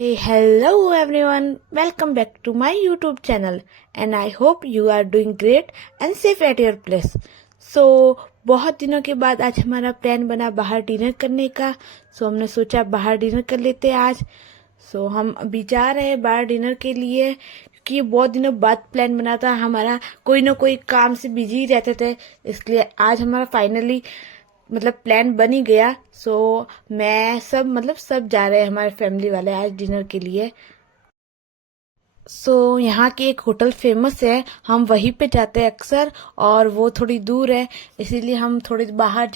Hey, hello everyone. Welcome back to my YouTube channel and I hope you are doing great and safe at your place. So, बहुत दिनों के बाद आज हमारा plan बना बाहर डिनर करने का. हमने सोचा बाहर डिनर कर लेते हैं आज. हम अभी जा रहे हैं बाहर डिनर के लिए क्योंकि बहुत दिनों बाद प्लान बना था हमारा. कोई ना कोई काम से बिजी रहते थे, इसलिए आज हमारा फाइनली प्लान बन ही गया. मैं सब जा रहे हैं हमारे फैमिली वाले आज डिनर के लिए. यहाँ के एक होटल फेमस है, हम वहीं पे जाते हैं अक्सर और वो थोड़ी दूर है, इसीलिए हम थोड़ी बाहर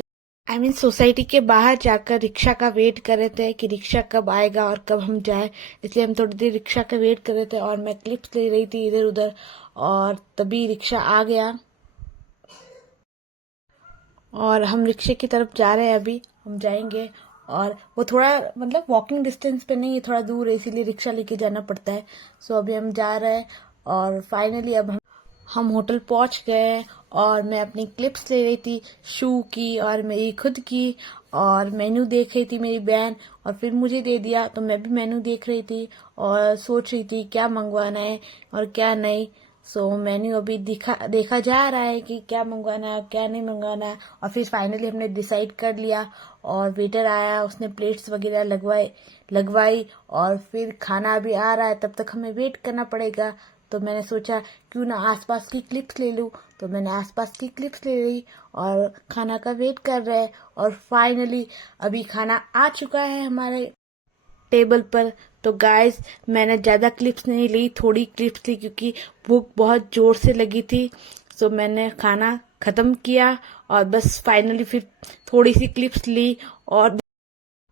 सोसाइटी के बाहर जाकर रिक्शा का वेट कर रहे थे कि रिक्शा कब आएगा और कब हम जाए. इसलिए हम थोड़ी देर रिक्शा का वेट कर रहे थे और मैं क्लिप्स ले रही थी इधर उधर और तभी रिक्शा आ गया और हम रिक्शे की तरफ जा रहे हैं. अभी हम जाएंगे और वो थोड़ा वॉकिंग डिस्टेंस पे नहीं है, थोड़ा दूर है, इसीलिए रिक्शा लेके जाना पड़ता है. अभी हम जा रहे हैं और फाइनली अब हम होटल पहुंच गए और मैं अपनी क्लिप्स ले रही थी शू की और मेरी खुद की, और मेन्यू देख रही थी मेरी बहन और फिर मुझे दे दिया, तो मैं भी मेन्यू देख रही थी और सोच रही थी क्या मंगवाना है और क्या नहीं. मेन्यू अभी देखा जा रहा है कि क्या मंगवाना है क्या नहीं मंगवाना है, और फिर फाइनली हमने डिसाइड कर लिया. और वेटर आया, उसने प्लेट्स वगैरह लगवाई और फिर खाना अभी आ रहा है, तब तक हमें वेट करना पड़ेगा. तो मैंने सोचा क्यों ना आसपास की क्लिप्स ले लूं, तो मैंने आसपास की क्लिप्स ले ली और खाना का वेट कर रहे हैं. और फाइनली अभी खाना आ चुका है हमारे टेबल पर. तो गाइस, मैंने ज्यादा क्लिप्स नहीं ली, थोड़ी क्लिप्स ली क्योंकि भूख बहुत जोर से लगी थी. मैंने खाना खत्म किया और बस फाइनली फिर थोड़ी सी क्लिप्स ली और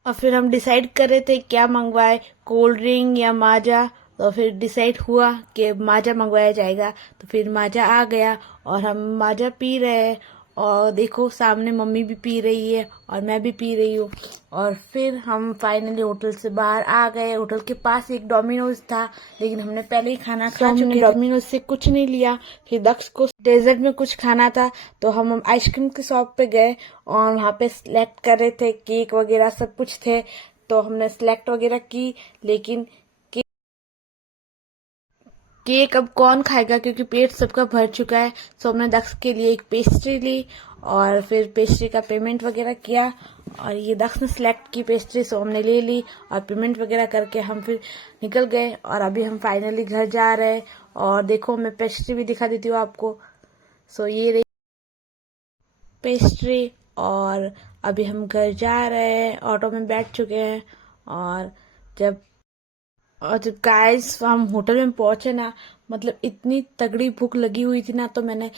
फिर हम डिसाइड कर रहे थे क्या मंगवाए, कोल्ड ड्रिंक या माजा. तो फिर डिसाइड हुआ कि माजा मंगवाया जाएगा, तो फिर माजा आ गया और हम माजा पी रहे हैं. और देखो सामने मम्मी भी पी रही है और मैं भी पी रही हूँ. और फिर हम फाइनली होटल से बाहर आ गए. होटल के पास एक डोमिनोज था, लेकिन हमने पहले ही खाना खा चुके थे. डोमिनोज से कुछ नहीं लिया. फिर दक्ष को डेजर्ट में कुछ खाना था, तो हम आइसक्रीम की शॉप पे गए और वहाँ पे सिलेक्ट कर रहे थे, केक वगैरह सब कुछ थे. तो हमने सिलेक्ट वगैरह की, लेकिन केक अब कौन खाएगा क्योंकि पेट सबका भर चुका है. हमने दक्ष के लिए एक पेस्ट्री ली और फिर पेस्ट्री का पेमेंट वगैरह किया. और ये दक्ष ने सिलेक्ट की पेस्ट्री, हमने ले ली और पेमेंट वगैरह करके हम फिर निकल गए. और अभी हम फाइनली घर जा रहे हैं. और देखो मैं पेस्ट्री भी दिखा देती हूँ आपको. ये रही पेस्ट्री. और अभी हम घर जा रहे हैं, ऑटो में बैठ चुके हैं. और जब गाइस हम होटल में पहुंचे ना, इतनी तगड़ी भूख लगी हुई थी ना, तो मैंने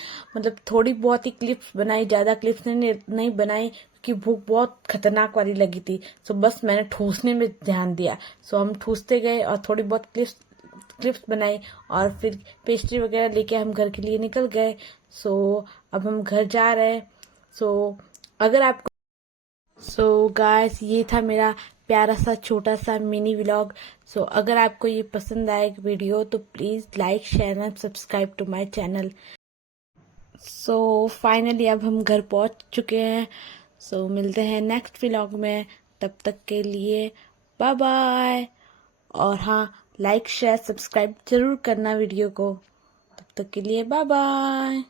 थोड़ी बहुत ही क्लिप्स बनाई, ज्यादा क्लिप्स नहीं बनाई क्योंकि भूख बहुत खतरनाक वाली लगी थी. बस मैंने ठूसने में ध्यान दिया. हम ठूसते गए और थोड़ी बहुत क्लिप्स बनाई और फिर पेस्ट्री वगैरह लेके हम घर के लिए निकल गए. अब हम घर जा रहे हैं. अगर आपको गाइस, ये था मेरा प्यारा सा छोटा सा मिनी व्लॉग. अगर आपको ये पसंद आए वीडियो तो please like share and subscribe to my channel. Finally अब हम घर पहुंच चुके हैं. मिलते हैं नेक्स्ट व्लॉग में. तब तक के लिए बाय बाय. और हाँ, लाइक शेयर सब्सक्राइब जरूर करना वीडियो को. तब तक के लिए बाय बाय.